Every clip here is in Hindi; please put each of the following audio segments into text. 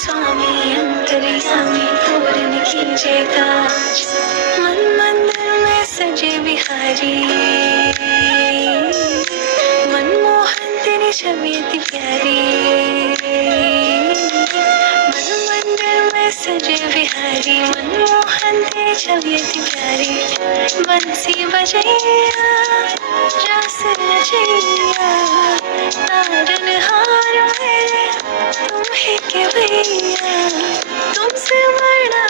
स्वामी अंतर्यामी पूर्ण कीजिए काज। मन मंदिर में सजे बिहारी, मनमोहन तेरी छवि अति प्यारी। मन मंदिर में सजे बिहारी, मनमोहन तेरी छवि अति प्यारी। बंसी बजैया रास रचैया, तारनहार मेरे तुम ही के भैया। तुमसे बड़ा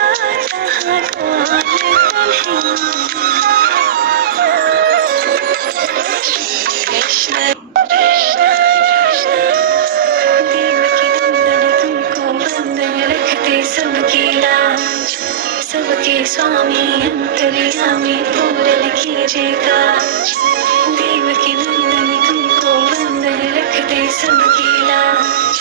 कहाँ कौन नहीं। कृष्ण कृष्ण कृष्ण देवकी नंदन तुमको बंधन रखते सबकी लाज। सबके स्वामी अंतर्यामी पूर्ण कीजिए काज। देवकी नंदन तुमको बंधन रखते सबकी लाज।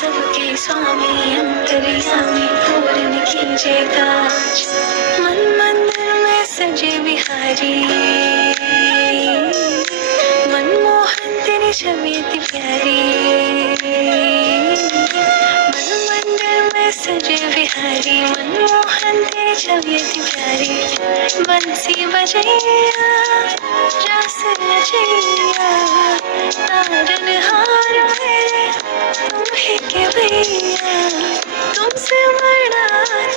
सबके स्वामी अंतर्यामी पूर्ण कीजिए काज। मन मंदिर में सजे बिहारी, मनमोहन तेरी छवि अति प्यारी। मन मंदिर में सजे बिहारी, मनमोहन तेरी छवि अति प्यारी। बंसी बजैया रास रचैया, तारनहार मेरे तुम ही के भैया। तुमसे बड़ा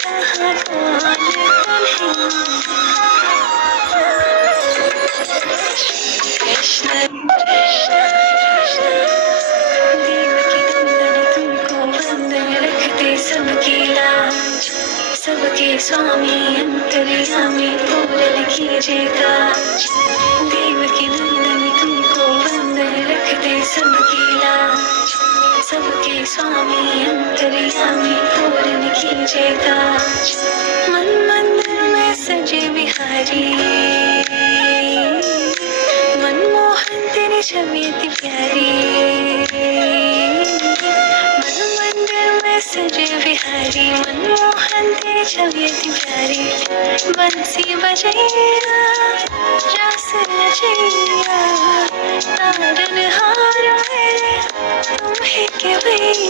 कहाँ कौन नहीं। कृष्ण कृष्ण कृष्ण देवकी नंदन तुमको बंधन रखते सबकी लाज। सबके स्वामी अंतर्यामी पूर्ण कीजिए काज। देवकी नंदन तुमको बंधन रखते सबकी लाज। सबके स्वामी अंतर्यामी पूर्ण कीजिए काज। मन मंदिर में सजे बिहारी, मनमोहन तेरी छवि अति प्यारी। मन मंदिर में सजे बिहारी, मनमोहन तेरी छवि अति प्यारी। बंसी बजैया रास रचैया, तारनहार मेरे तुम ही के भैया।